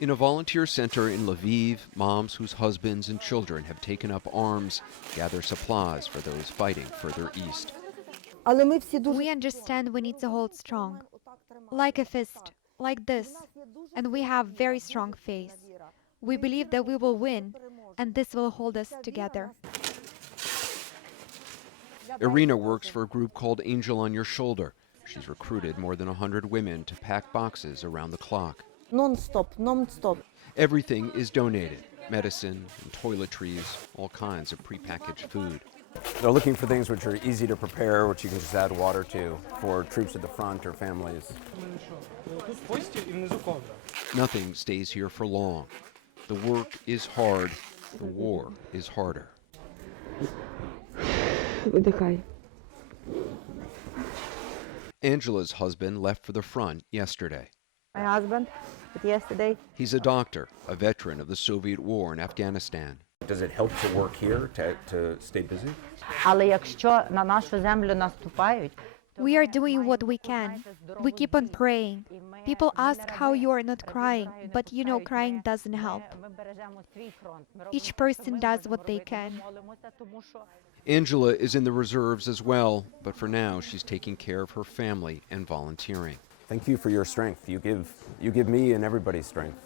In a volunteer center in Lviv, moms whose husbands and children have taken up arms gather supplies for those fighting further east. We understand we need to hold strong, like a fist, like this, and we have very strong faith. We believe that we will win, and this will hold us together. Irina works for a group called Angel on Your Shoulder. She's recruited more than 100 women to pack boxes around the clock. Non-stop, non-stop. Everything is donated: medicine and toiletries, all kinds of prepackaged food. They're looking for things which are easy to prepare, which you can just add water to for troops at the front or families. Nothing stays here for long. The work is hard. The war is harder. Angela's husband left for the front yesterday. My husband, yesterday. He's a doctor, a veteran of the Soviet war in Afghanistan. Does it help to work here to stay busy? Але якщо на нашу землю наступають, We are doing what we can. We keep on praying. People ask how you are not crying, but you know crying doesn't help. Each person does what they can. Angela is in the reserves as well, but for now she's taking care of her family and volunteering. Thank you for your strength. You give me and everybody strength.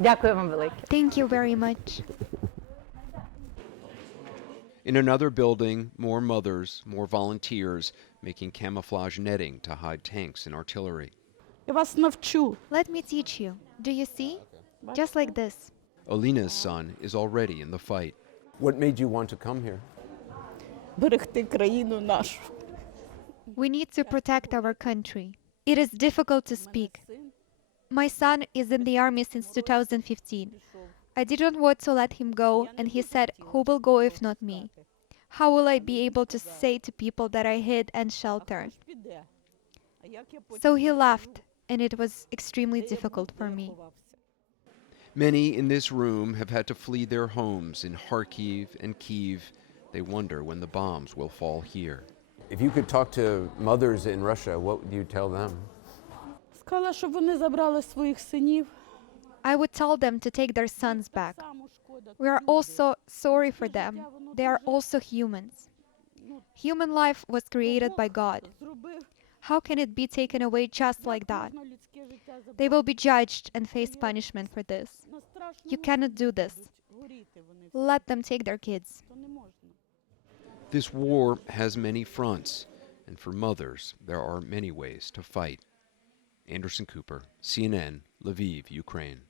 дякую вам велике. Thank you very much. In another building, more mothers, more volunteers, making camouflage netting to hide tanks and artillery. Я вас навчу. Let me teach you. Do you see? Just like this. Alina's son is already in the fight. What made you want to come here? Берегти країну нашу. We need to protect our country. It is difficult to speak. My son is in the army since 2015. I didn't want to let him go, and he said, "Who will go if not me? How will I be able to say to people that I hid and sheltered?" So he left, and it was extremely difficult for me. Many in this room have had to flee their homes in Kharkiv and Kyiv. They wonder when the bombs will fall here. If you could talk to mothers in Russia, what would you tell them? Сказала, щоб вони забрали своїх синів. I would tell them to take their sons back. We are also sorry for them. They are also humans. Human life was created by God. How can it be taken away just like that? They will be judged and face punishment for this. You cannot do this. Let them take their kids. This war has many fronts, and for mothers, there are many ways to fight. Anderson Cooper, CNN, Lviv, Ukraine.